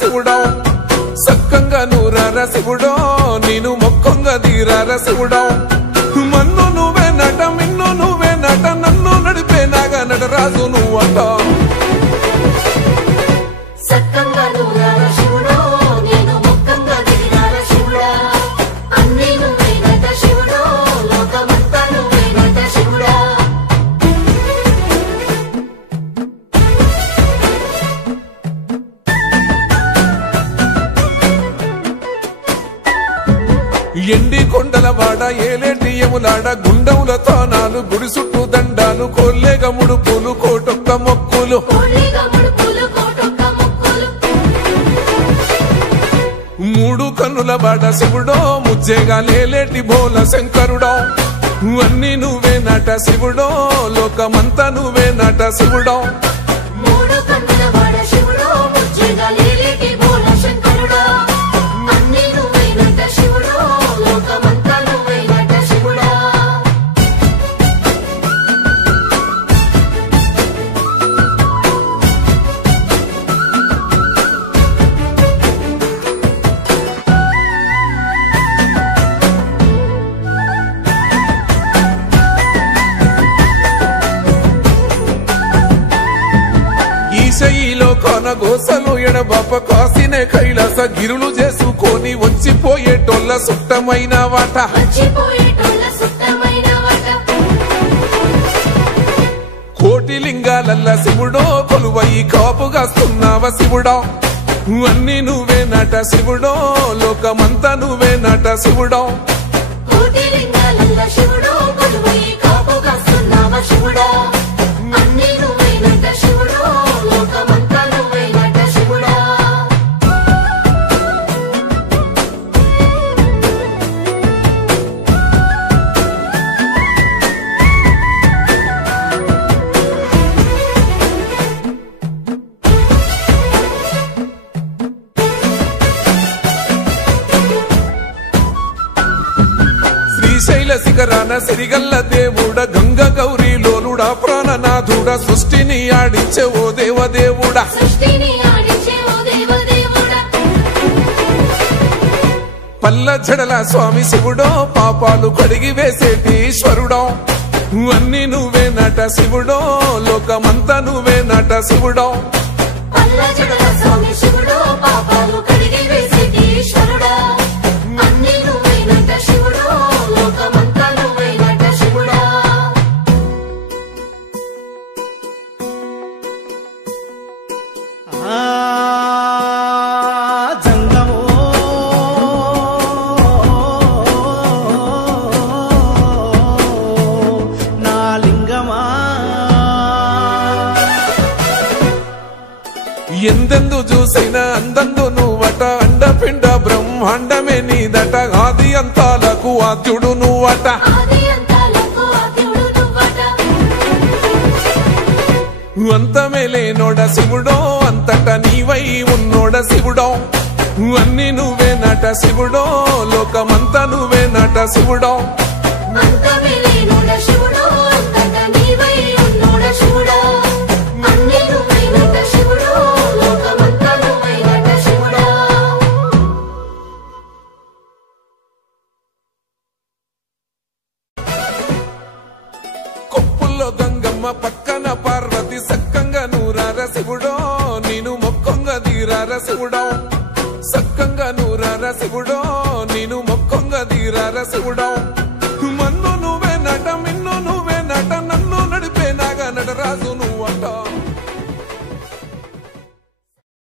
శివుడో సక్కంగా నూరార శివుడో నేను మొక్కంగా దీరార శివుడో మన్ను నువ్వే నట మిన్ను నువ్వే నట నన్ను నడిపే నాగా నటరాజు నువ్వంట సక్కంగా నూరార శివుడో నేను మొక్కంగా దీరార శివుడా అన్నీ నువ్వే నట శివుడో లోకమంతా నువ్వే నట శివుడా ఎండి కొండలవాడ ఏలేటి యములాడ గుండములతో నాలు గుడి చుట్టూ దండాలు కొల్లేగ ముడుపులు కోటొక్క మొక్కులు మూడు కన్నుల బాడ శివుడో ముజ్జేగా లేలేటి బోల శంకరుడో అన్నీ నువ్వే నట శివుడో లోకమంతా నువ్వే నట శివుడో మూడు కన్నుల బాడ శివుడో ముజ్జేగా లేలేటి బోల శంకరుడో అన్నీ నువ్వే నట శివుడో లోకమంతా నువ్వే నట శివుడా ఈశయిలో కొన గోసలు ఎడబాప కాసినే కైలాస గిరులు చేసుకొని వచ్చిపోయేటోళ్ళ సుట్టమైన వాట కోటి లింగాలల్ల శివుడో కొలువయి కాపుగాస్తున్నావ శివుడో అన్నీ నువ్వే నట శివుడో లోకమంతా నువ్వే నట శివుడో కోటి లింగాలల్ల శివుడో కొలువయి కాపుగాస్తున్నావ శివుడా అన్నీ నువ్వే నట శివుడో లోకమంతా నువ్వే నట శివుడా శ్రీశైల శిఖరాన సిరిగల్ల దేవుడ గంగ గౌరీ లోలుడా ప్రాణనాథుడా సృష్టిని ఆడించే ఓ దేవదేవుడా పల్ల జడల స్వామి శివుడో పాపాలు కడిగి వేసేటి ఈశ్వరుడో అన్నీ నువ్వే నట శివుడో లోకమంతా నువ్వే నట శివుడో పల్ల జడల స్వామి శివుడో పాపాలు కడిగి వేసేటి ఈశ్వరుడా అన్నీ నువ్వే నట శివుడో లోకమంతా నువ్వే నట శివుడా జంగమో నా లింగమా ఎందెందు చూసైనా అందందు నువ్వట అండపిండ బ్రహ్మాండమే నీదట ఆది అంతాలకు ఆద్యుడు నువ్వట ఆది అంతాలకు ఆద్యుడు నువ్వట అంతమే లేనోడ శివుడో అంతట నీవై ఉన్నోడ శివుడో అన్నీ నువ్వే నట శివుడో లోకమంతా నువ్వే నట శివుడో అంతమే లేనోడ శివుడో అంతటా నీవై ఉన్నోడ శివుడా అన్నీ నువ్వే నట శివుడో లోకమంతా నువ్వే నట శివుడా కొప్పుల్లో గంగమ్మ పక్కన పార్వతి సక్కంగా నూరార శివుడో నేను మొక్కంగా దీరార శివుడో సక్కంగా నూరార శివుడో నేను మొక్కంగా దీరార శివుడో